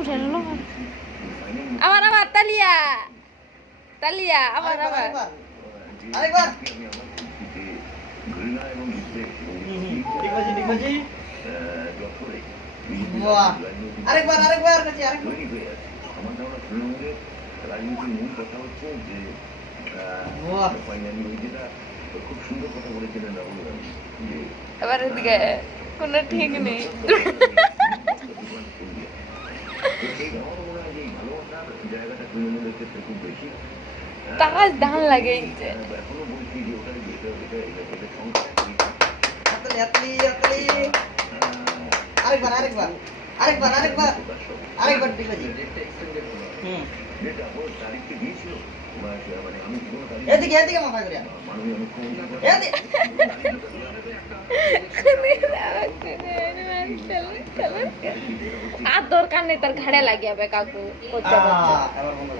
উঠেন আবার আবার তালিয়া তালিয়া আবার আবার আরেকবার বাহ আরেকবার আরেকবার কাছে আরেকবার আমার ধারণা তৃণমূলের রাজনীতির মূল কথা হচ্ছে যে ফাইনালি যেটা খুব সুন্দর কথা বলেছিলেন রাহুল গান্ধী যে এবার এদিকে কোনো ঠিক নেই আমার মনে হয় যে এই ভালোবাসার জায়গাটা তৃণমূলের ক্ষেত্রে খুব বেশি তাকাল ধান লাগে এখনো বলছি যে ওটা এটা সংখ্যা হাতলি হাতলি হাতলি আরেকবার আরেকবার আরেকবার আরেকবার আরেকবার ডিগবাজি যেটা ওর তারিখকে দিয়েছিল মানে আমি কোনো তারিখ এদিকে এদিকে মাথা করিয়া মাননীয় মুখ্যমন্ত্রী এদিকে আর দরকার নেই তার ঘাড়ে লাগিয়ে কাকু করতে এবার বন্ধ